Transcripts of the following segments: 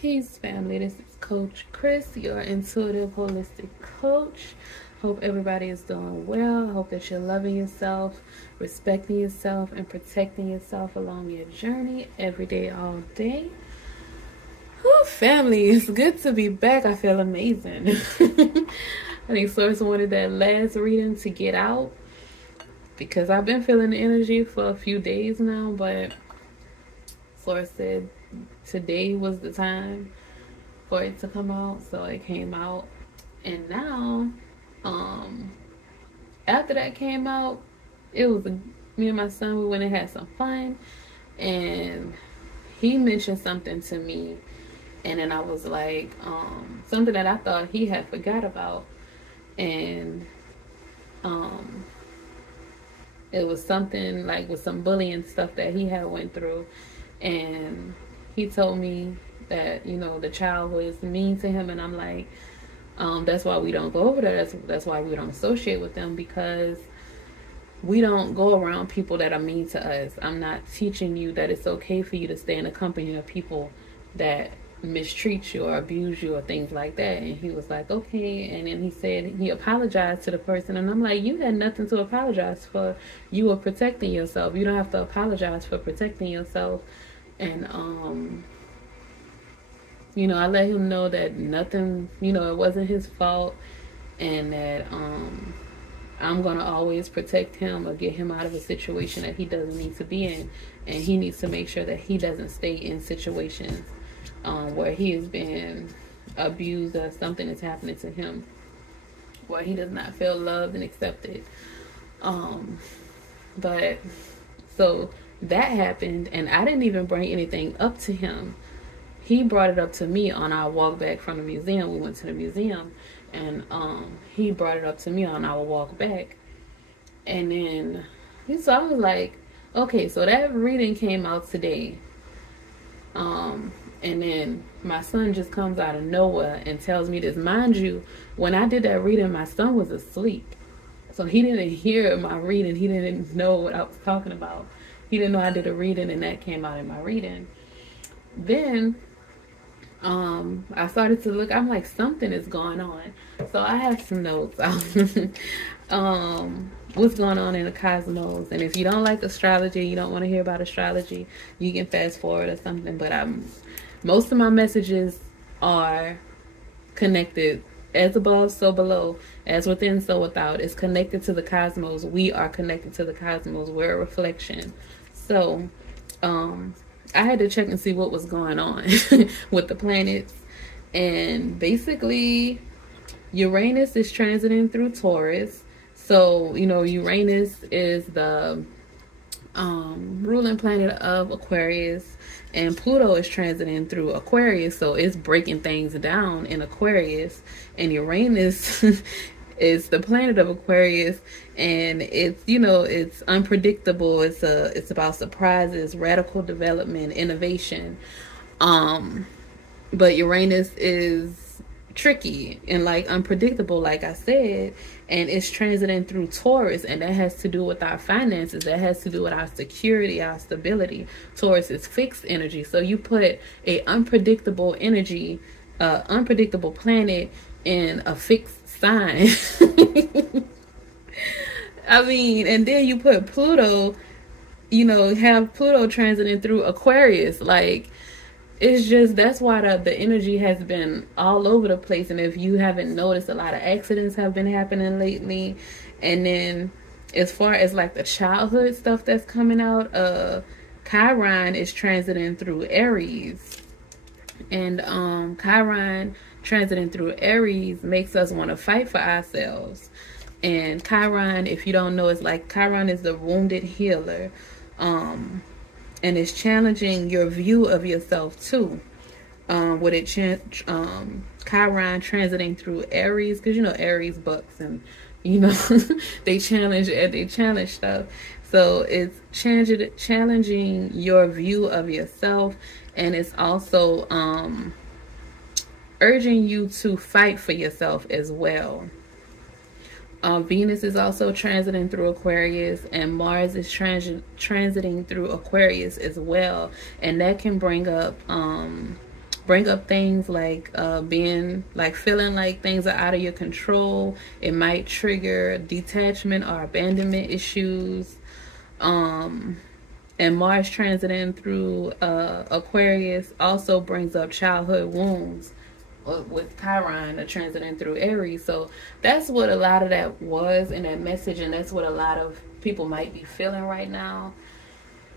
Peace, family. This is Coach Chris, your intuitive holistic coach. Hope everybody is doing well. Hope that you're loving yourself, respecting yourself, and protecting yourself along your journey every day, all day. Whew, family, it's good to be back. I feel amazing. I think Source wanted that last reading to get out because I've been feeling the energy for a few days now, but Source said today was the time for it to come out, so it came out. And now after that came out, it was me and my son, we went and had some fun, and he mentioned something to me, and then I was like, something that I thought he had forgot about, and it was something like with some bullying stuff that he had went through. And he told me that, you know, the child was mean to him, and I'm like, that's why we don't go over there. That's why we don't associate with them, because we don't go around people that are mean to us. I'm not teaching you that it's okay for you to stay in the company of people that mistreat you or abuse you or things like that. And he was like, okay. And then he said he apologized to the person, and I'm like, you had nothing to apologize for. You were protecting yourself. You don't have to apologize for protecting yourself. And you know, I let him know that nothing, you know, it wasn't his fault, and that I'm gonna always protect him or get him out of a situation that he doesn't need to be in. And he needs to make sure that he doesn't stay in situations where he is being abused or something is happening to him where he does not feel loved and accepted. But so that happened, and I didn't even bring anything up to him. He brought it up to me on our walk back from the museum. We went to the museum, and he brought it up to me on our walk back. And then so I was like, okay, so that reading came out today. And then my son just comes out of nowhere and tells me this. Mind you, when I did that reading, my son was asleep. So he didn't hear my reading. He didn't know what I was talking about. He didn't know I did a reading, and that came out in my reading. Then I started to look. I'm like, something is going on. So I have some notes. What's going on in the cosmos. And if you don't like astrology, you don't want to hear about astrology, you can fast forward or something. But most of my messages are connected. As above, so below. As within, so without. It's connected to the cosmos. We are connected to the cosmos. We're a reflection. So I had to check and see what was going on with the planets. And basically, Uranus is transiting through Taurus. So, you know, Uranus is the ruling planet of Aquarius, and Pluto is transiting through Aquarius, so it's breaking things down in Aquarius. And Uranus is the planet of Aquarius, and it's, you know, it's unpredictable. It's about surprises, radical development, innovation. But Uranus is tricky and like unpredictable, like I said, and it's transiting through Taurus, and that has to do with our finances. That has to do with our security, our stability. Taurus is fixed energy, so you put a unpredictable energy, unpredictable planet in a fixed sign. I mean, and then you put Pluto, you know, have Pluto transiting through Aquarius. Like, it's just, that's why the energy has been all over the place. And if you haven't noticed, a lot of accidents have been happening lately. And then as far as like the childhood stuff that's coming out, Chiron is transiting through Aries. And Chiron transiting through Aries makes us want to fight for ourselves. And Chiron, if you don't know, is like, Chiron is the wounded healer. And it's challenging your view of yourself too. With it, Chiron transiting through Aries, because you know Aries bucks, and you know they challenge stuff. So it's challenging your view of yourself, and it's also urging you to fight for yourself as well. Venus is also transiting through Aquarius, and Mars is transiting through Aquarius as well, and that can bring up bring up things like being like feeling like things are out of your control. It might trigger detachment or abandonment issues. And Mars transiting through Aquarius also brings up childhood wounds with Chiron transiting through Aries. So that's what a lot of that was in that message, and that's what a lot of people might be feeling right now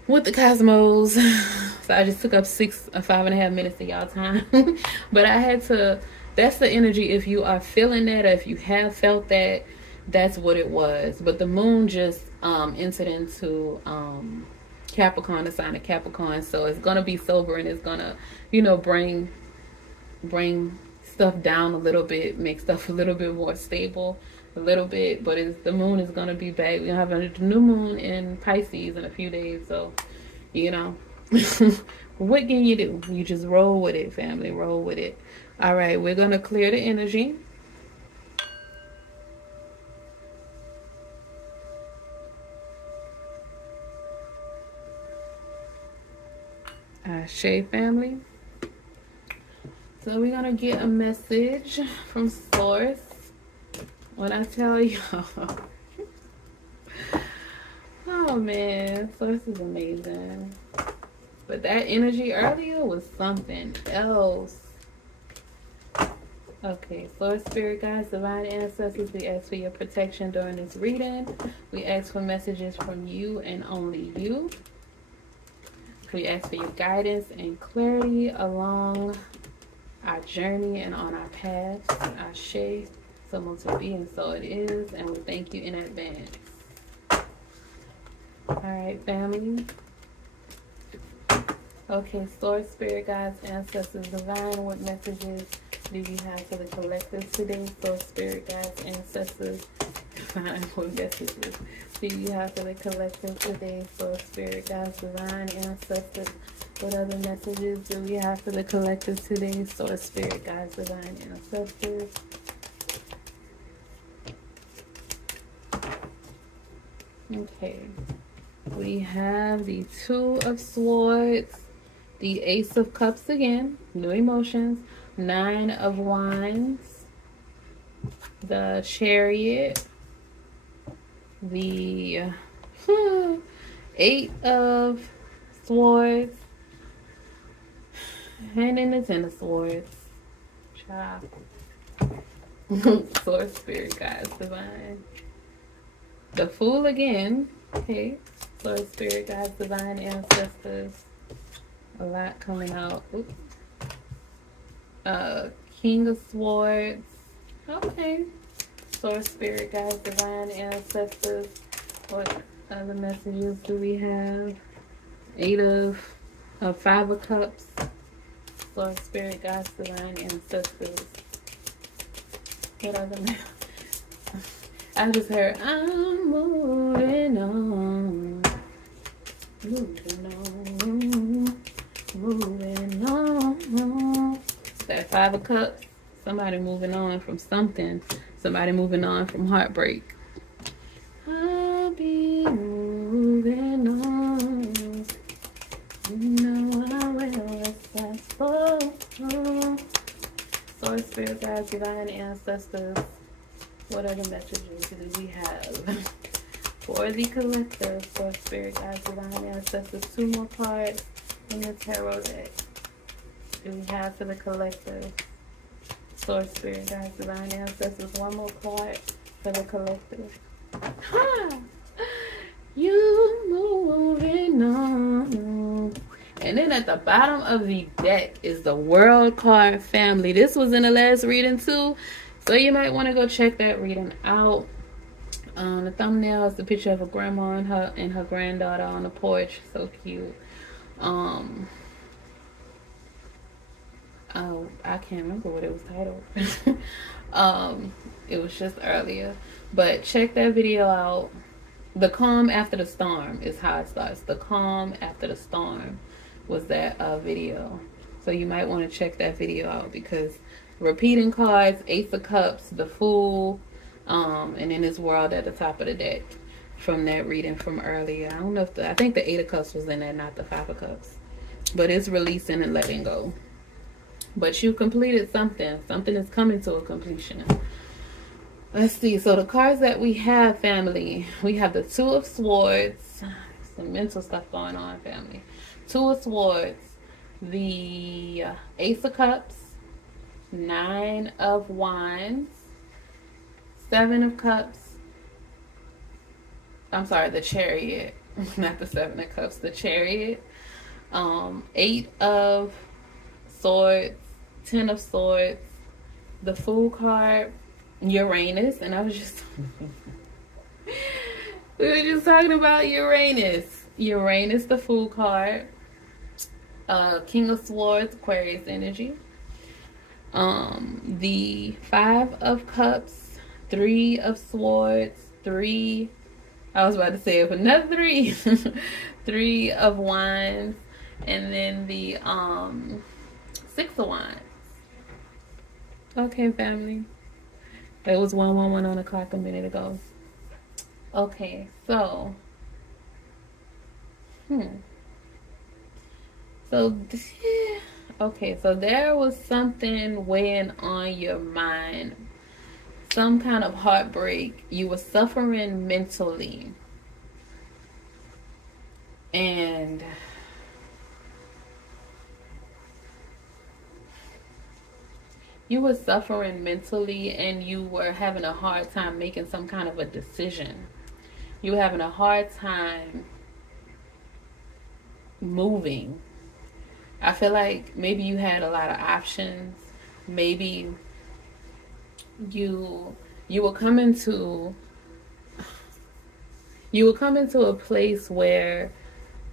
with the cosmos. So I just took up 5.5 minutes of y'all time. But I had to, that's the energy. If you are feeling that, or if you have felt that, that's what it was. But the moon just entered into Capricorn, the sign of Capricorn. So it's gonna be sober, and it's gonna, bring stuff down a little bit, make stuff a little bit more stable, a little bit. But the moon is gonna be back. We're gonna have a new moon in Pisces in a few days. So, what can you do? You just roll with it, family. Roll with it. All right, we're gonna clear the energy. Ashe, family. So we're gonna get a message from Source. When I tell y'all, oh man, Source is amazing. But that energy earlier was something else. Okay, Source, Spirit Guides, Divine Ancestors, we ask for your protection during this reading. We ask for messages from you and only you. We ask for your guidance and clarity along our journey and on our path. Ashe, so to be, and so it is, and we thank you in advance. All right, family. Okay, Source, Spirit Guides, Ancestors, Divine, what messages do you have for the collective today? Source, Spirit Guides, Ancestors, Divine, what messages do you have for the collective today? Source, Spirit Guides, Divine, Ancestors, what other messages do we have for the collective today? Source, Spirit Guides, Divine, Ancestors. Okay, we have the Two of Swords, the Ace of Cups again, new emotions, Nine of Wands, the Chariot, the Eight of Swords, and then the Ten of Swords. Child. Source, Spirit Guides, Divine. The Fool again. Okay. Source, Spirit Guides, Divine, Ancestors. A lot coming out. Oops. King of Swords. Okay. Source, Spirit Guides, Divine, Ancestors. What other messages do we have? Five of Cups. Source, Spirit Guides, Divine, Ancestors. What other messages? I just heard, I'm moving on. Moving on. That Five of Cups. Somebody moving on from something. Somebody moving on from heartbreak. I'll be moving on. You know I will as fast forward. Source, Spirit Guides, Divine, Ancestors. What other messages do we have for the collective? For Spirit Guides, Divine Ancestors. Two more cards in the tarot deck. Do we have for the collective? Source, Spirit Guides, Divine Ancestors. One more card for the collective. Ha! You moving on. And then at the bottom of the deck is the World card, family. This was in the last reading too. So you might want to go check that reading out. The thumbnail is the picture of a grandma and her granddaughter on the porch. So cute. Oh, I can't remember what it was titled. It was just earlier. But check that video out. The Calm After the Storm is how it starts. The Calm After the Storm was that video. So you might want to check that video out, because repeating cards, Ace of Cups, the Fool, and then this World at the top of the deck from that reading from earlier. I don't know if I think the Eight of Cups was in there, not the Five of Cups. But it's releasing and letting go. But you completed something. Something is coming to a completion. Let's see. So the cards that we have, family, we have the Two of Swords. Some mental stuff going on, family. Two of Swords, the Ace of Cups, Nine of Wands, Seven of Cups. I'm sorry, the Chariot, not the Seven of Cups, the Chariot. Eight of Swords, Ten of Swords, the Fool card, Uranus, and I was just we were just talking about Uranus. Uranus, the Fool card. King of Swords, Aquarius energy. The Five of Cups, Three of Swords, Three. I was about to say it, another three. Three of Wands, and then the Six of Wands. Okay, family. It was 111 on the clock a minute ago. Okay, so so there was something weighing on your mind, some kind of heartbreak. You were suffering mentally, and you were having a hard time making some kind of a decision. You were having a hard time moving. I feel like maybe you had a lot of options. Maybe you were coming to a place where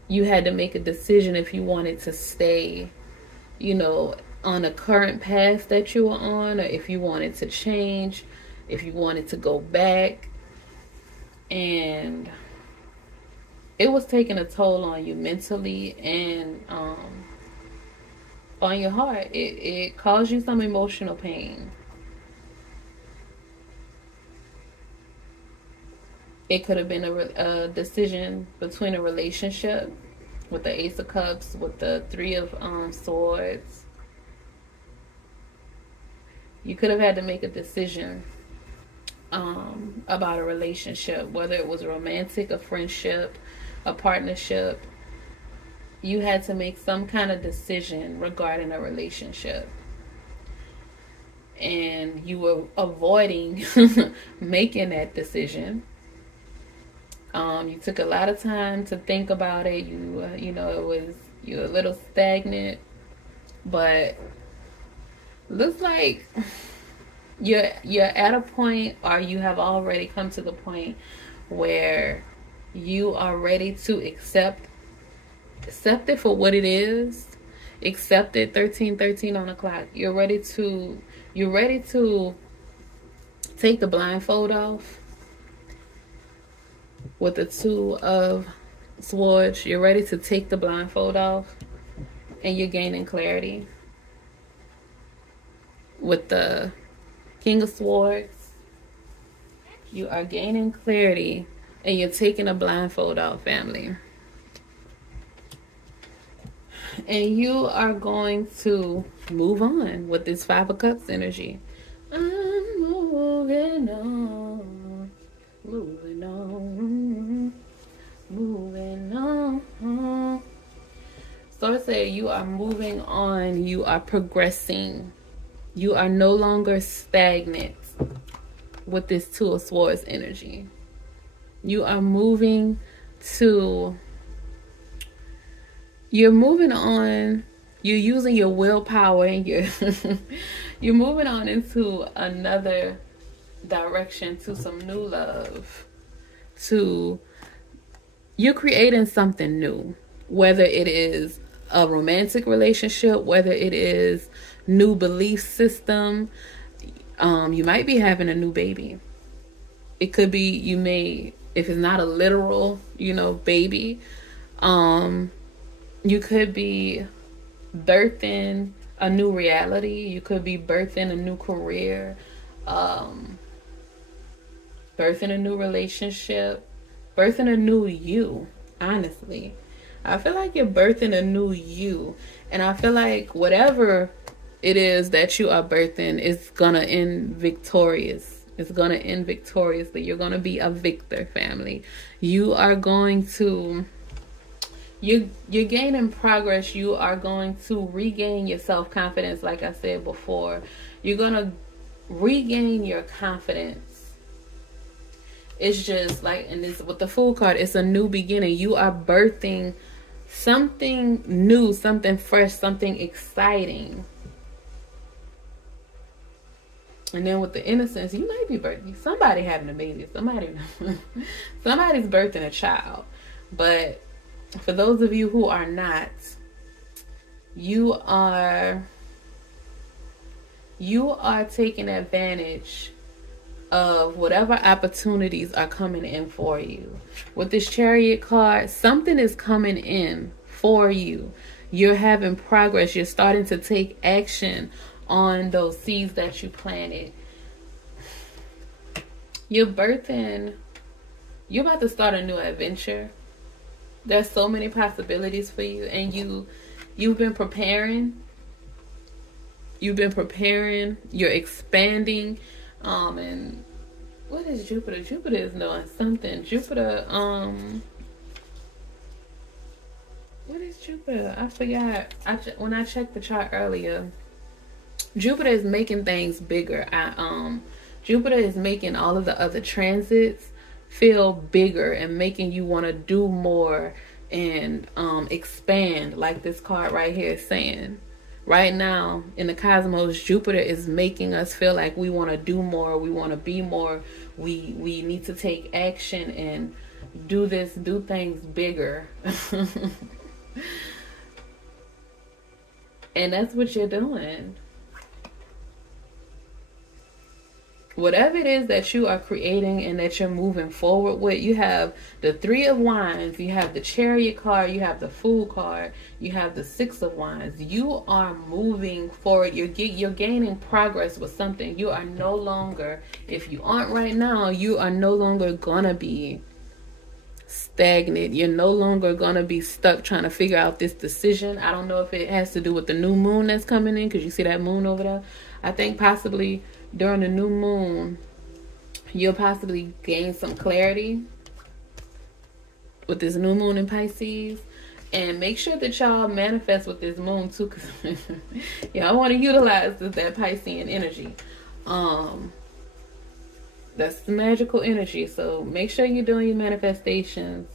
you had to make a decision if you wanted to stay, on a current path that you were on, or if you wanted to change, if you wanted to go back. And it was taking a toll on you mentally and on your heart. It caused you some emotional pain. It could have been a decision between a relationship with the Ace of Cups, with the Three of Swords. You could have had to make a decision about a relationship, whether it was romantic, a friendship, a partnership. You had to make some kind of decision regarding a relationship, and you were avoiding making that decision. You took a lot of time to think about it. You were a little stagnant, but looks like you're at a point, or you have already come to the point where you are ready to accept it for what it is. Accept it. 13:13 on the clock. You're ready to take the blindfold off with the Two of Swords. You're ready to take the blindfold off, and you're gaining clarity. With the King of Swords, you are gaining clarity, and you're taking a blindfold off, family. And you are going to move on with this Five of Cups energy. I'm moving on, moving on, moving on. So I say you are moving on, you are progressing. You are no longer stagnant with this Two of Swords energy. You are moving you're moving on. You're using your willpower, and you're moving on into another direction, to some new love. You're creating something new, whether it is a romantic relationship, whether it is new belief system. You might be having a new baby. It could be, if it's not a literal, baby, you could be birthing a new reality. You could be birthing a new career, birthing a new relationship, birthing a new you. Honestly, I feel like you're birthing a new you, and I feel like whatever it is that you are birthing is gonna end victorious. It's gonna end victoriously. You're gonna be a victor, family. You are going to, you're gaining progress. You are going to regain your self-confidence, like I said before. You're gonna regain your confidence. It's just like, and this with the Fool card, it's a new beginning. You are birthing something new, something fresh, something exciting. And then with the Innocence, you might be birthing somebody, having a baby. Somebody's birthing a child. But for those of you who are not, you are taking advantage of whatever opportunities are coming in for you. With this Chariot card, something is coming in for you. You're having progress. You're starting to take action on those seeds that you planted. You're birthing, you're about to start a new adventure. There's so many possibilities for you, and you've been preparing. You're expanding. And what is Jupiter? Jupiter is doing something. Jupiter, what is Jupiter? I forgot. When I checked the chart earlier, Jupiter is making things bigger. Jupiter is making all of the other transits feel bigger and making you want to do more and expand, like this card right here is saying. Right now in the cosmos, Jupiter is making us feel like we want to do more, we want to be more, we need to take action and do things bigger. And that's what you're doing. Whatever it is that you are creating and that you're moving forward with, you have the Three of Wands, you have the Chariot card, you have the Fool card, you have the Six of Wands. You are moving forward. You're gaining progress with something. You are no longer, if you aren't right now, you are no longer gonna be stagnant. You're no longer gonna be stuck trying to figure out this decision. I don't know if it has to do with the new moon that's coming in, because you see that moon over there. I think possibly during the new moon, you'll possibly gain some clarity with this new moon in Pisces. And make sure that y'all manifest with this moon too, because y'all want to utilize that Piscean energy. That's the magical energy. So make sure you're doing your manifestations.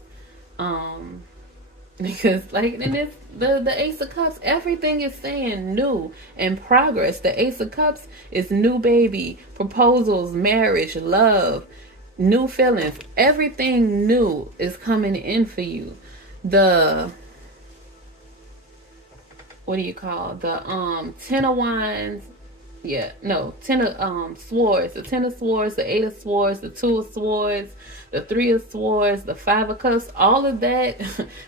Because like in this, the Ace of Cups, everything is saying new and progress. The Ace of Cups is new baby, proposals, marriage, love, new feelings. Everything new is coming in for you. The, what do you call, the Ten of Wands, Ten of Swords, the Ten of Swords, the Eight of Swords, the Two of Swords, the Three of Swords, the Five of Cups, all of that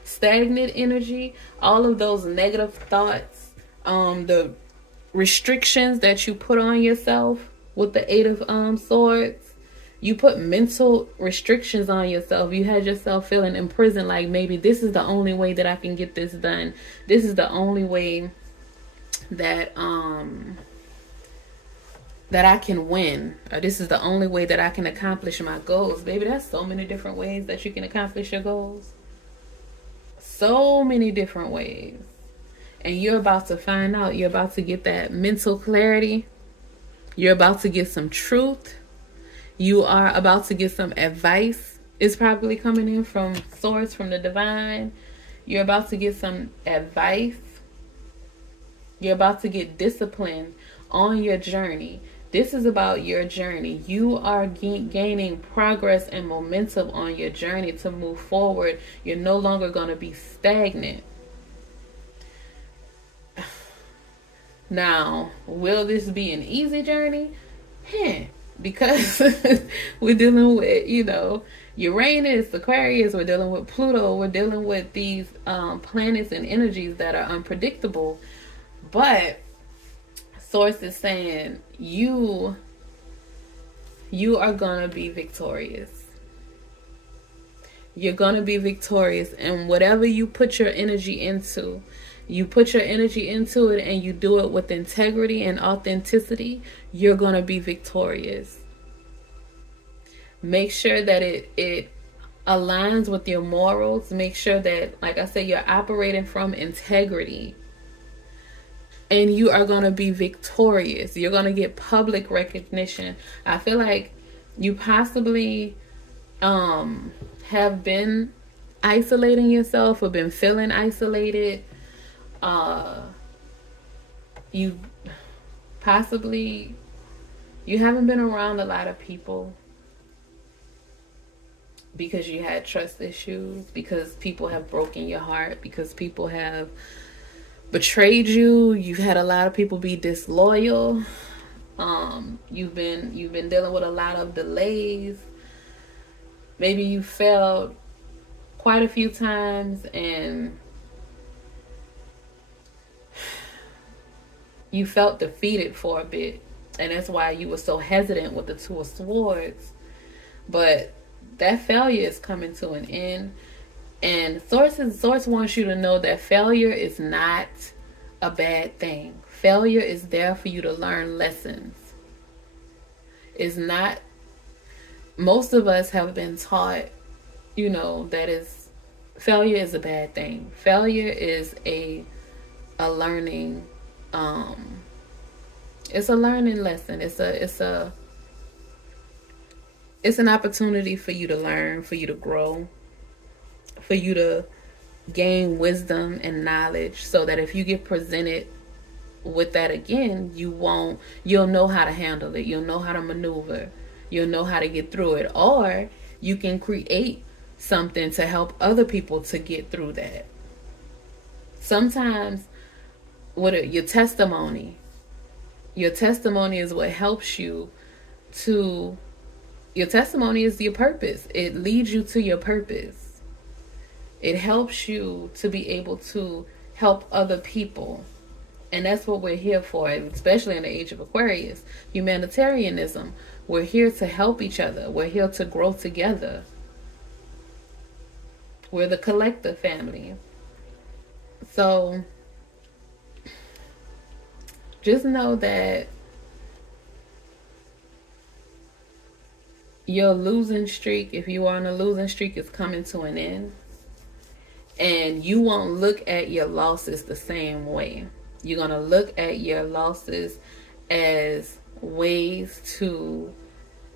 stagnant energy, all of those negative thoughts, the restrictions that you put on yourself with the Eight of Swords. You put mental restrictions on yourself. You had yourself feeling imprisoned, like maybe this is the only way that I can get this done. This is the only way that that I can win, or this is the only way that I can accomplish my goals. Baby, there's so many different ways that you can accomplish your goals. So many different ways. And you're about to find out. You're about to get that mental clarity. You're about to get some truth. You are about to get some advice. It's probably coming in from source, from the divine. You're about to get some advice. You're about to get discipline on your journey. This is about your journey. You are gaining progress and momentum on your journey to move forward. You're no longer going to be stagnant. Now, will this be an easy journey? Because we're dealing with, Uranus, Aquarius, we're dealing with Pluto, we're dealing with these planets and energies that are unpredictable. But source is saying you are gonna be victorious. You're gonna be victorious, and whatever you put your energy into, you put your energy into it and you do it with integrity and authenticity, you're going to be victorious. Make sure that it aligns with your morals. Make sure that, like I said, you're operating from integrity. And you are going to be victorious. You're going to get public recognition. I feel like you possibly have been isolating yourself or been feeling isolated. You haven't been around a lot of people because you had trust issues, because people have broken your heart, because people have betrayed you. You've had a lot of people be disloyal. You've been dealing with a lot of delays. Maybe you failed quite a few times and you felt defeated for a bit, and that's why you were so hesitant with the Two of Swords. But that failure is coming to an end. And Source wants you to know that failure is not a bad thing. Failure is there for you to learn lessons. It's not, most of us have been taught, failure is a bad thing. Failure is a learning, it's a learning lesson. It's an opportunity for you to learn, for you to grow, for you to gain wisdom and knowledge, so that if you get presented with that again, you'll know how to handle it. You'll know how to maneuver. You'll know how to get through it. Or you can create something to help other people to get through that. Sometimes your testimony is what helps you to, your testimony is your purpose. It leads you to your purpose. It helps you to be able to help other people. And that's what we're here for, especially in the age of Aquarius. Humanitarianism. We're here to help each other. We're here to grow together. We're the collective family. So just know that your losing streak, if you are on a losing streak, is coming to an end. And you won't look at your losses the same way. You're going to look at your losses as ways to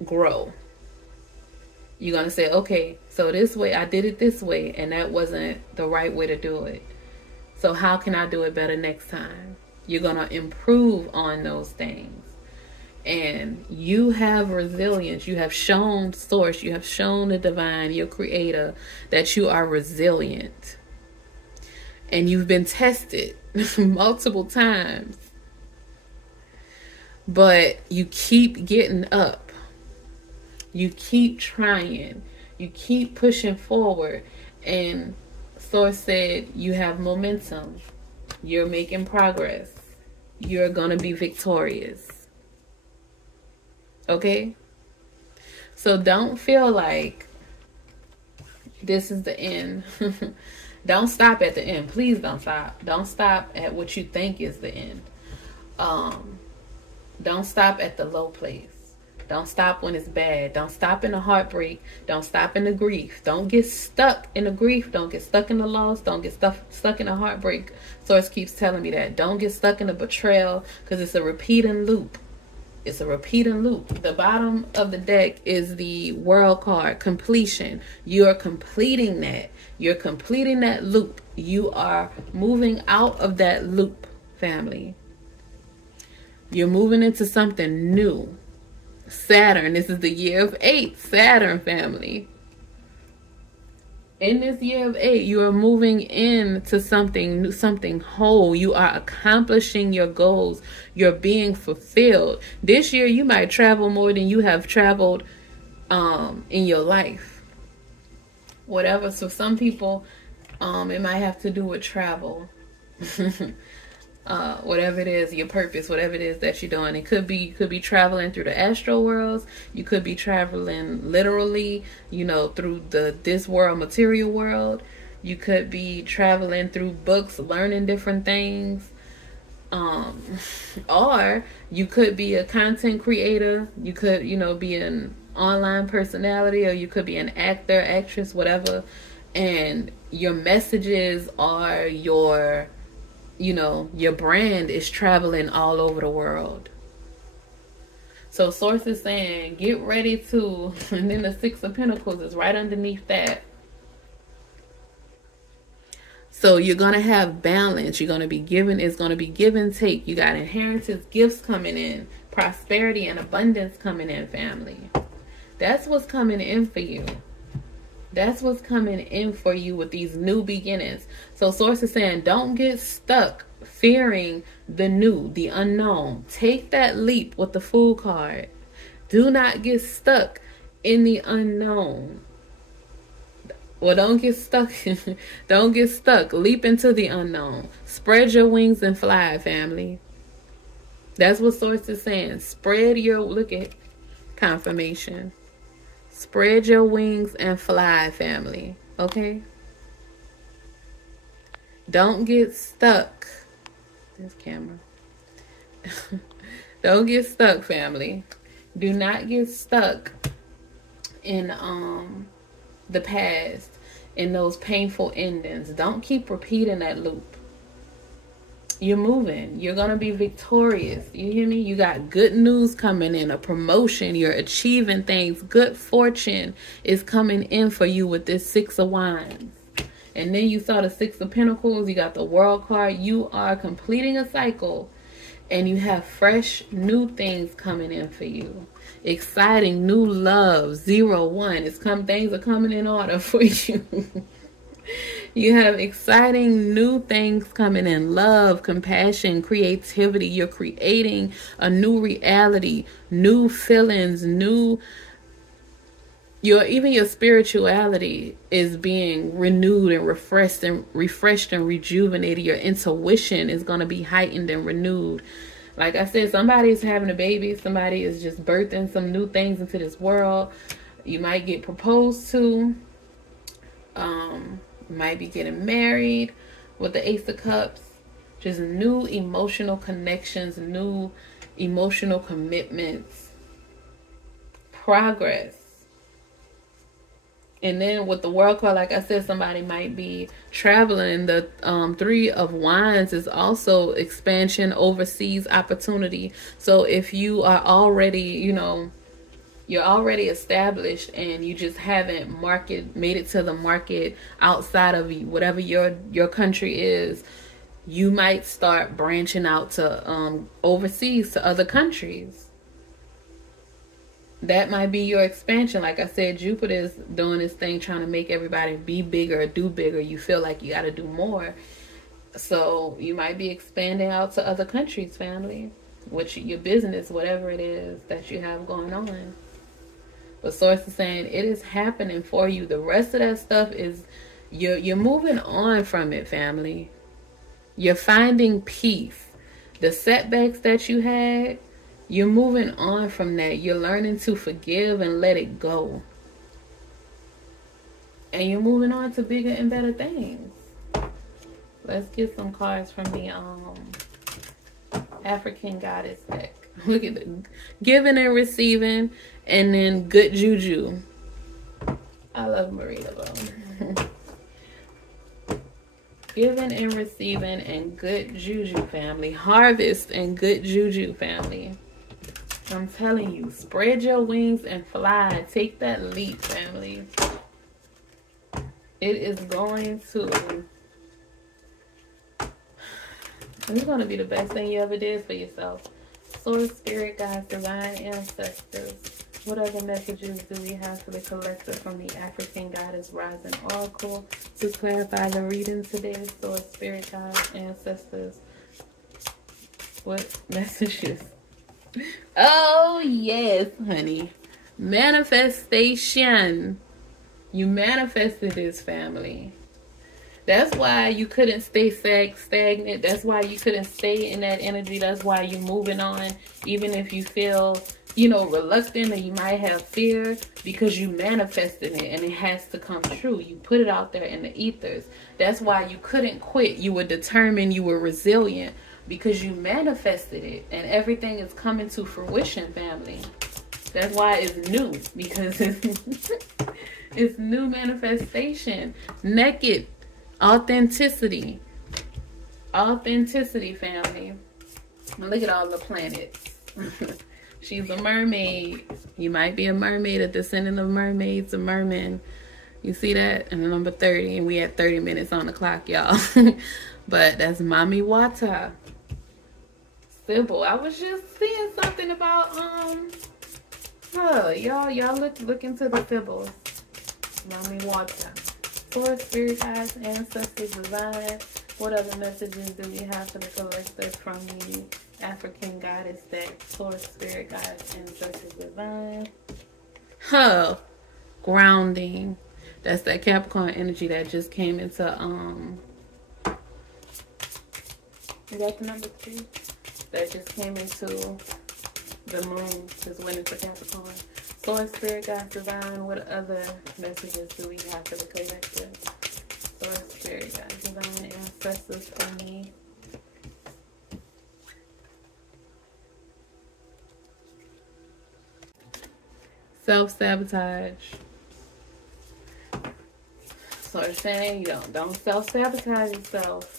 grow. You're going to say, okay, so this way, I did it this way, and that wasn't the right way to do it. So how can I do it better next time? You're going to improve on those things. And you have resilience. You have shown Source, you have shown the divine, your creator, that you are resilient. And you've been tested multiple times. But you keep getting up. You keep trying. You keep pushing forward. And Source said you have momentum. You're making progress. You're going to be victorious. Okay? So don't feel like this is the end. Don't stop at the end. Please don't stop. Don't stop at what you think is the end. Don't stop at the low place. Don't stop when it's bad. Don't stop in the heartbreak. Don't stop in the grief. Don't get stuck in the grief. Don't get stuck in the loss. Don't get stuck in the heartbreak. Source keeps telling me that. Don't get stuck in the betrayal, because it's a repeating loop. It's a repeating loop. The bottom of the deck is the World card, completion. You are completing that. You're completing that loop. You are moving out of that loop, family. You're moving into something new. Saturn, this is the year of 8. Saturn, family. In this year of 8, you are moving into something new, something whole. You are accomplishing your goals. You're being fulfilled. This year, you might travel more than you have traveled in your life. Whatever. So some people, it might have to do with travel. Whatever it is, your purpose, whatever it is that you're doing. It could be, you could be traveling through the astral worlds. You could be traveling literally, through this world, material world. You could be traveling through books, learning different things. Or you could be a content creator. You could, be an online personality, or you could be an actor, actress, whatever. And your messages are your brand is traveling all over the world. So Source is saying, get ready to, and then the Six of Pentacles is right underneath that. So you're going to have balance. You're going to be given. It's going to be give and take. You got inheritance, gifts coming in, prosperity and abundance coming in, family. That's what's coming in for you. That's what's coming in for you with these new beginnings. So Source is saying, don't get stuck fearing the new, the unknown. Take that leap with the Fool card. Do not get stuck in the unknown. Well, don't get stuck. Don't get stuck. Leap into the unknown. Spread your wings and fly, family. That's what Source is saying. Spread your, look at confirmation. Spread your wings and fly, family. Okay? Don't get stuck. This camera. Don't get stuck, family. Do not get stuck in the past, in those painful endings. Don't keep repeating that loop. You're moving. You're going to be victorious. You hear me? You got good news coming in, a promotion. You're achieving things. Good fortune is coming in for you with this Six of Wands. And then you saw the Six of Pentacles. You got the World card. You are completing a cycle, and you have fresh new things coming in for you. Exciting new love. 0-1. Things are coming in order for you. You have exciting new things coming in. Love, compassion, creativity. You're creating a new reality, new feelings, even your spirituality is being renewed and refreshed and rejuvenated. Your intuition is going to be heightened and renewed. Like I said, somebody's having a baby. Somebody is just birthing some new things into this world. You might get proposed to. Might be getting married with the Ace of Cups. Just new emotional connections, new emotional commitments, progress. And then with the World card, like I said, somebody might be traveling. The Three of Wands is also expansion, overseas opportunity. So if you are already, you're already established and you just haven't made it to the market outside of whatever your country is, you might start branching out to overseas, to other countries. That might be your expansion. Like I said, Jupiter is doing this thing, trying to make everybody be bigger, do bigger. You feel like you got to do more. So you might be expanding out to other countries, family, with your business, whatever it is that you have going on. But Source is saying it is happening for you. The rest of that stuff is, you're moving on from it, family. You're finding peace. The setbacks that you had, you're moving on from that. You're learning to forgive and let it go. And you're moving on to bigger and better things. Let's get some cards from the African Goddess deck. Look at the giving and receiving, and then good juju. I love Marita though. Giving and receiving and good juju, family. Harvest and good juju, family. I'm telling you, spread your wings and fly. Take that leap, family. It is going to... It's going to be the best thing you ever did for yourself. Source, spirit, guides, divine ancestors. What other messages do we have for the collective from the African Goddess Rising Oracle to clarify the reading today? Source, spirit, guides, ancestors. What messages? Oh, yes, honey. Manifestation. You manifested this, family. That's why you couldn't stay stagnant. That's why you couldn't stay in that energy. That's why you're moving on. Even if you feel reluctant, and you might have fear because you manifested it and it has to come true. You put it out there in the ethers. That's why you couldn't quit. You were determined, you were resilient because you manifested it and everything is coming to fruition, family. That's why it's new, because it's new manifestation. Naked. Authenticity. Authenticity, family. Look at all the planets. She's a mermaid. You might be a mermaid, a descendant of mermaids, a merman. You see that? And the number 30. And we had 30 minutes on the clock, y'all. But that's Mami Wata. Sybil. I was just seeing something about y'all look into the symbols. Mami Wata. Source, spirit guides, ancestors, divine. What other messages do we have for the collective from the African goddess deck? Source, spirit guides, ancestors, divine. Grounding. That's that Capricorn energy that just came into is that the number 3? That just came into the moon, just went into Capricorn. Source, spirit guides, divine. What other messages do we have for the collective? Source, spirit guides, divine, ancestors for me. Self-sabotage. So they're saying, don't self-sabotage yourself.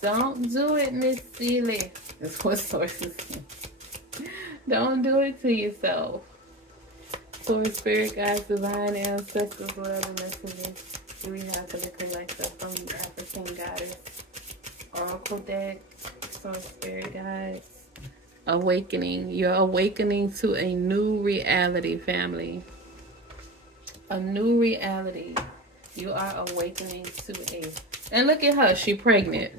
Don't do it, Miss Seeley. That's what sources say. Don't do it to yourself. Source, spirit guides, divine, ancestors, whatever messages do we have for the collective from the African goddess oracle deck. Source, spirit guides. Awakening. You're awakening to a new reality, family. A new reality. You are awakening to and look at her, she's pregnant.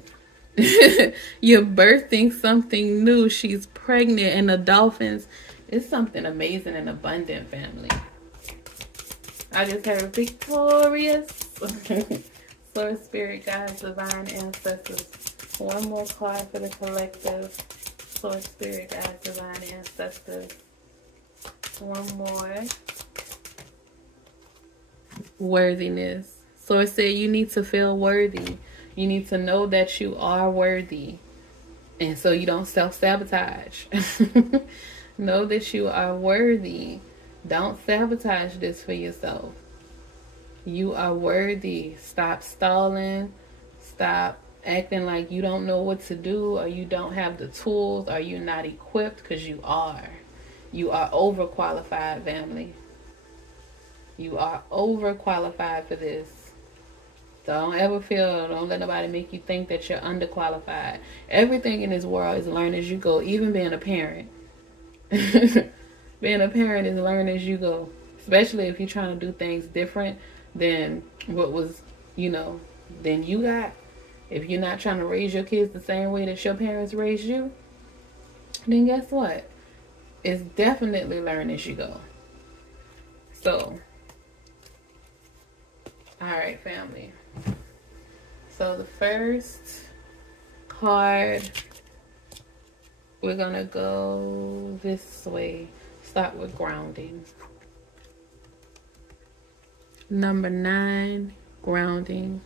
You're birthing something new. She's pregnant, and the dolphins, it's something amazing and abundant, family. I just heard victorious. Source, spirit guides, divine, ancestors. One more card for the collective. Source, spirit guides, divine, ancestors. One more. Worthiness. Source said you need to feel worthy. You need to know that you are worthy. And so you don't self-sabotage. Know that you are worthy. Don't sabotage this for yourself. You are worthy. Stop stalling. Stop acting like you don't know what to do, or you don't have the tools, or you're not equipped, because you are. You are overqualified, family. You are overqualified for this. Don't let nobody make you think that you're underqualified. Everything in this world is learn as you go, even being a parent. Being a parent is learn as you go. Especially if you're trying to do things different than what was, than you got. If you're not trying to raise your kids the same way that your parents raised you, then guess what? It's definitely learn as you go. So, alright, family. So the first card, we're going to go this way. Start with grounding. Number 9, grounding.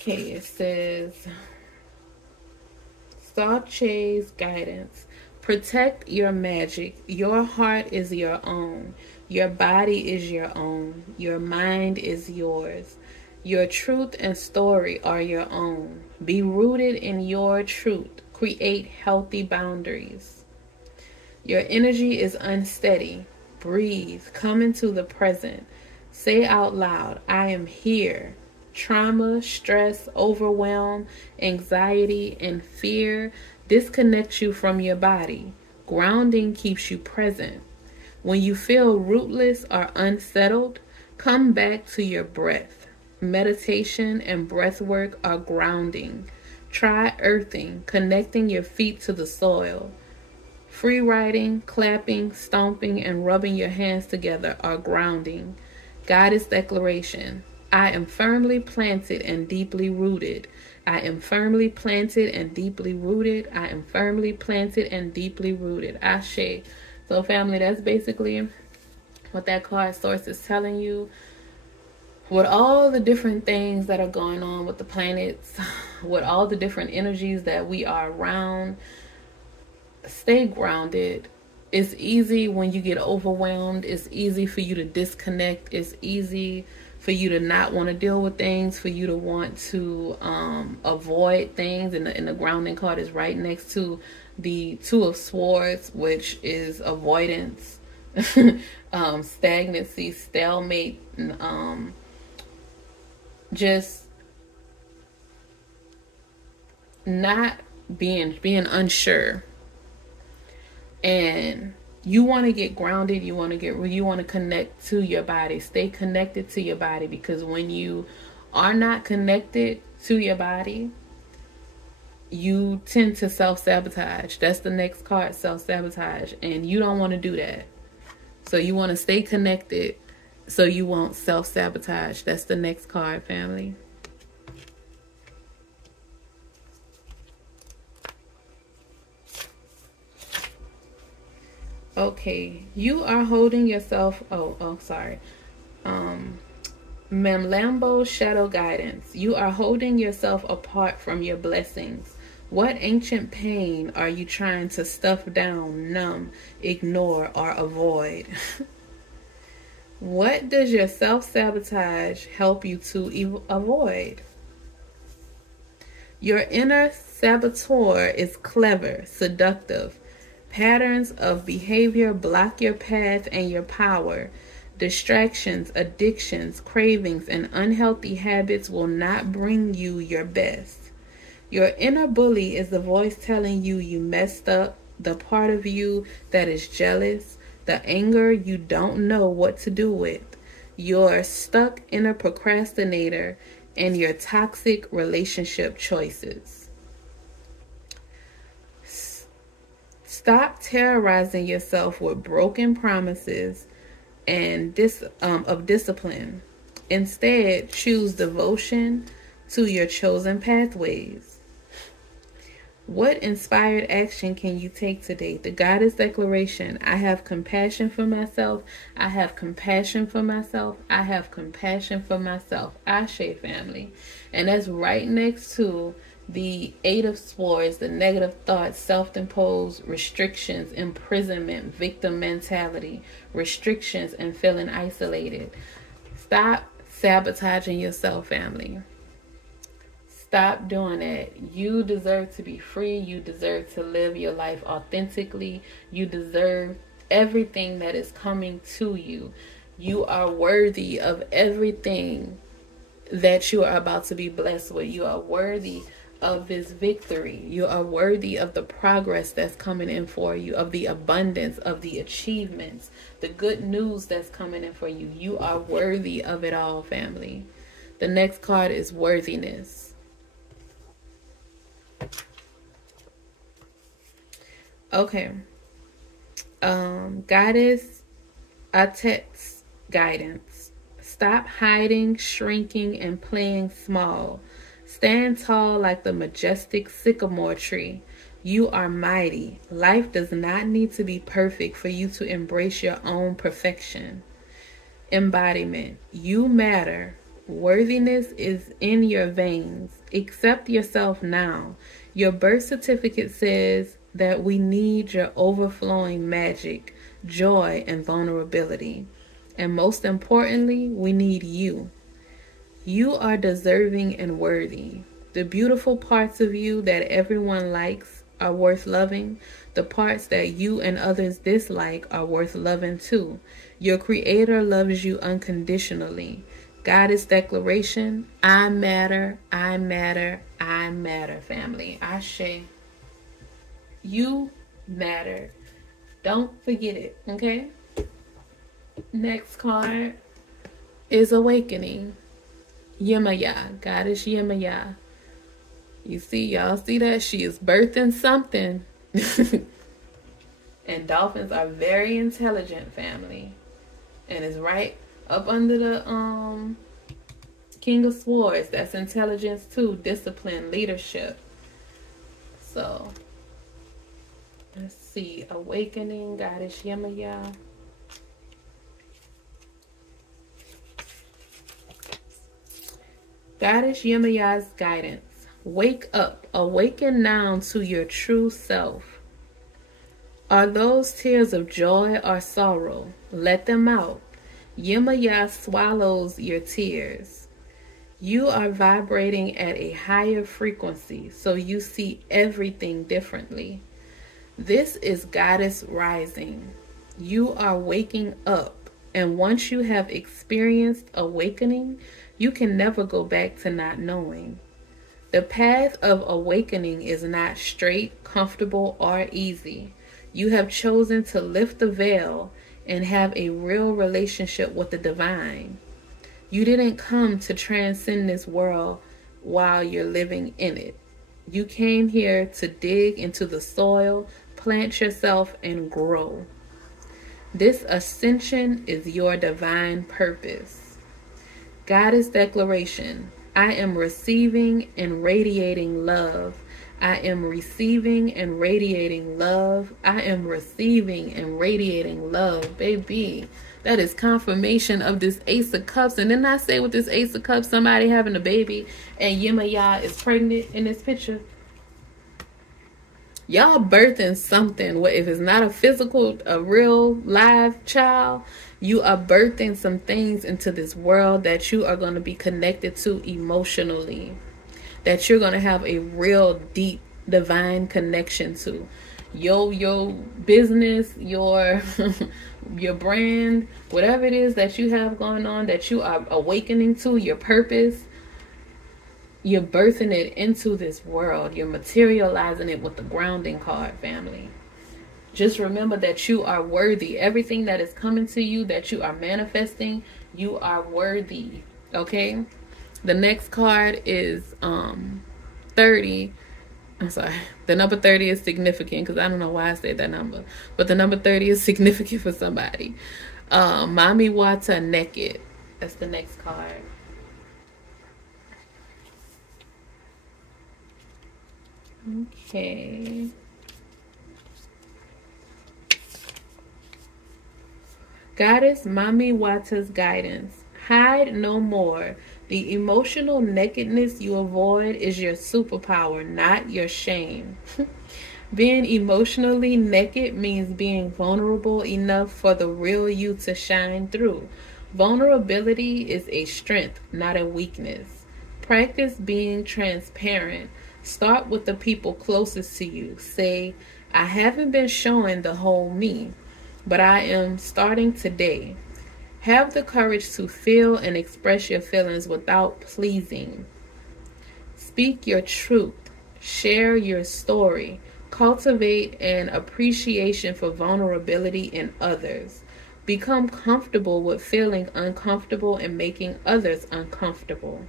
Okay, it says, Sache's guidance. Protect your magic. Your heart is your own. Your body is your own. Your mind is yours. Your truth and story are your own. Be rooted in your truth. Create healthy boundaries. Your energy is unsteady. Breathe. Come into the present. Say out loud, I am here. Trauma, stress, overwhelm, anxiety, and fear disconnect you from your body. Grounding keeps you present. When you feel rootless or unsettled, come back to your breath. Meditation and breath work are grounding. Try earthing, connecting your feet to the soil. Free writing, clapping, stomping, and rubbing your hands together are grounding. Goddess declaration. I am firmly planted and deeply rooted. I am firmly planted and deeply rooted. I am firmly planted and deeply rooted. Ashe. So family, that's basically what that card source is telling you. With all the different things that are going on with the planets, with all the different energies that we are around, stay grounded. It's easy when you get overwhelmed. It's easy for you to disconnect. It's easy for you to not want to deal with things, for you to want to avoid things. And the grounding card is right next to the Two of Swords, which is avoidance, stagnancy, stalemate, just not being unsure. And you want to get grounded. You want to connect to your body. Stay connected to your body, because when you are not connected to your body, you tend to self-sabotage. That's the next card, self-sabotage. And you don't want to do that. So you want to stay connected so you won't self-sabotage. That's the next card, family. Okay, you are holding yourself. Sorry. Memlambo Shadow Guidance. You are holding yourself apart from your blessings. What ancient pain are you trying to stuff down, numb, ignore, or avoid? What does your self-sabotage help you to avoid? Your inner saboteur is clever, seductive. Patterns of behavior block your path and your power. Distractions, addictions, cravings, and unhealthy habits will not bring you your best. Your inner bully is the voice telling you you messed up, the part of you that is jealous, the anger you don't know what to do with, your stuck inner procrastinator, and your toxic relationship choices. Stop terrorizing yourself with broken promises and of discipline. Instead, choose devotion to your chosen pathways. What inspired action can you take today? The Goddess Declaration. I have compassion for myself. I have compassion for myself. I have compassion for myself. Ashe, family. And that's right next to the Eight of Swords, the negative thoughts, self-imposed restrictions, imprisonment, victim mentality, restrictions, and feeling isolated. Stop sabotaging yourself, family. Stop doing that. You deserve to be free. You deserve to live your life authentically. You deserve everything that is coming to you. You are worthy of everything that you are about to be blessed with. You are worthy of this victory. You are worthy of the progress that's coming in for you, of the abundance, of the achievements, the good news that's coming in for you. You are worthy of it all, family. The next card is worthiness. Okay. Goddess Atet's guidance. Stop hiding, shrinking, and playing small. Stand tall like the majestic sycamore tree. You are mighty. Life does not need to be perfect for you to embrace your own perfection. Embodiment. You matter. Worthiness is in your veins. Accept yourself now. Your birth certificate says that we need your overflowing magic, joy, and vulnerability. And most importantly, we need you. You are deserving and worthy. The beautiful parts of you that everyone likes are worth loving. The parts that you and others dislike are worth loving too. Your Creator loves you unconditionally. Goddess Declaration. I matter, I matter, I matter, family. Ashe. You matter. Don't forget it, okay? Next card is Awakening. Yemaya, Goddess Yemaya. You see, y'all see that? She is birthing something. And dolphins are very intelligent, family. And it's right up under the King of Swords. That's intelligence too, discipline, leadership. So let's see. Awakening, Goddess Yemaya. Goddess Yemaya's guidance. Wake up. Awaken now to your true self. Are those tears of joy or sorrow? Let them out. Yemaya swallows your tears. You are vibrating at a higher frequency, so you see everything differently. This is Goddess rising. You are waking up, and once you have experienced awakening, you can never go back to not knowing. The path of awakening is not straight, comfortable, or easy. You have chosen to lift the veil and have a real relationship with the divine. You didn't come to transcend this world while you're living in it. You came here to dig into the soil, plant yourself, and grow. This ascension is your divine purpose. Goddess declaration. I am receiving and radiating love. I am receiving and radiating love. I am receiving and radiating love, baby. That is confirmation of this Ace of Cups. And then I say with this Ace of Cups, somebody having a baby and Yemaya is pregnant in this picture. Y'all birthing something. If it's not a physical, a real live child, you are birthing some things into this world that you are going to be connected to emotionally. That you're going to have a real deep divine connection to. Your business, your brand, whatever it is that you have going on, that you are awakening to, your purpose, you're birthing it into this world. You're materializing it with the grounding card, family. Just remember that you are worthy. Everything that is coming to you, that you are manifesting, you are worthy. Okay? The next card is 30. I'm sorry. The number 30 is significant because I don't know why I said that number. But the number 30 is significant for somebody. Mami Wata Naked. That's the next card. Okay. Goddess Mami Wata's guidance. Hide no more. The emotional nakedness you avoid is your superpower, not your shame. Being emotionally naked means being vulnerable enough for the real you to shine through. Vulnerability is a strength, not a weakness. Practice being transparent. Start with the people closest to you. Say, I haven't been showing the whole me, but I am starting today. Have the courage to feel and express your feelings without pleasing. Speak your truth. Share your story. Cultivate an appreciation for vulnerability in others. Become comfortable with feeling uncomfortable and making others uncomfortable.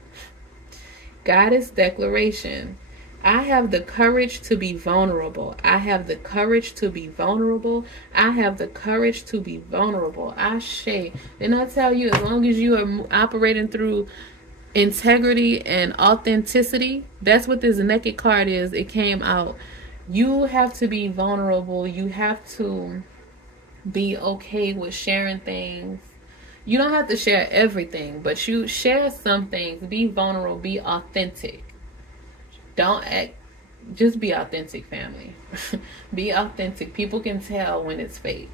Goddess declaration. I have the courage to be vulnerable. I have the courage to be vulnerable. I have the courage to be vulnerable. Ashe. Didn't I tell you, as long as you are operating through integrity and authenticity, that's what this naked card is. It came out. You have to be vulnerable. You have to be okay with sharing things. You don't have to share everything, but you share some things. Be vulnerable. Be authentic. Don't act, just be authentic, family. Be authentic. People can tell when it's fake.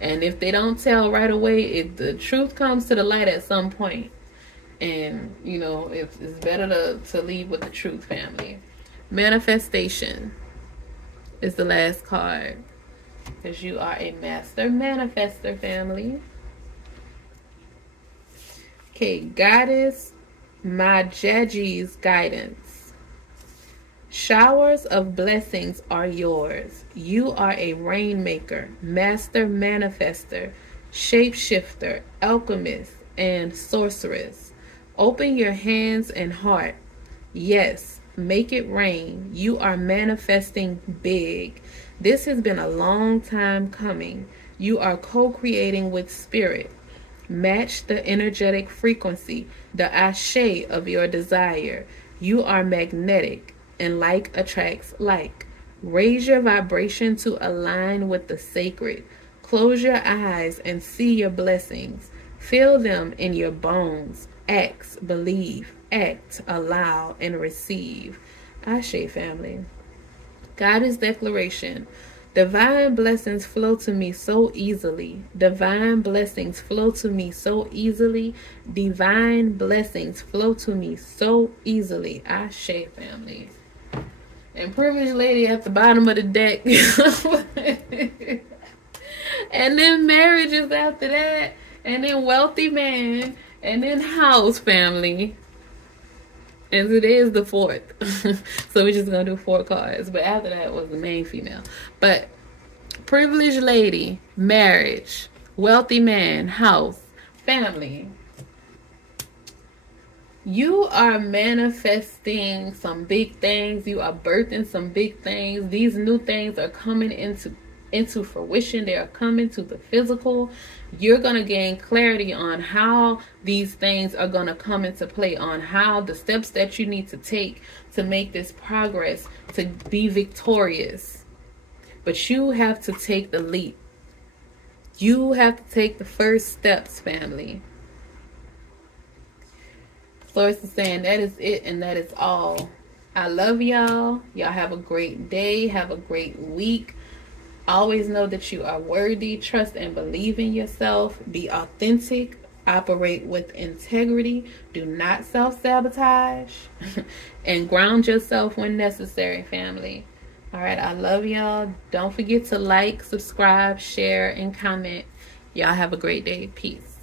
And if they don't tell right away, the truth comes to the light at some point. And, you know, it's better to leave with the truth, family. Manifestation is the last card. Because you are a master manifester, family. Okay, Goddess Majaji's guidance. Showers of blessings are yours. You are a rainmaker, master manifester, shapeshifter, alchemist, and sorceress. Open your hands and heart. Yes, make it rain. You are manifesting big. This has been a long time coming. You are co-creating with spirit. Match the energetic frequency, the ashe of your desire. You are magnetic, and like attracts like. Raise your vibration to align with the sacred. Close your eyes and see your blessings. Feel them in your bones. Act, believe, act, allow, and receive. Ashe, family. Goddess declaration. Divine blessings flow to me so easily. Divine blessings flow to me so easily. Divine blessings flow to me so easily. Ashe, family. And privileged lady at the bottom of the deck. And then marriages after that. And then wealthy man. And then house, family. And it is the fourth. So we're just going to do 4 cards. But after that was the main female. But privileged lady, marriage, wealthy man, house, family. You are manifesting some big things. You are birthing some big things. These new things are coming into fruition. They are coming to the physical. You're going to gain clarity on how these things are going to come into play, on how the steps that you need to take to make this progress, to be victorious. But you have to take the leap. You have to take the first steps, family. Florence is saying that is it and that is all. I love y'all. Y'all have a great day. Have a great week. Always know that you are worthy. Trust and believe in yourself. Be authentic. Operate with integrity. Do not self-sabotage. And ground yourself when necessary, family. All right, I love y'all. Don't forget to like, subscribe, share, and comment. Y'all have a great day. Peace.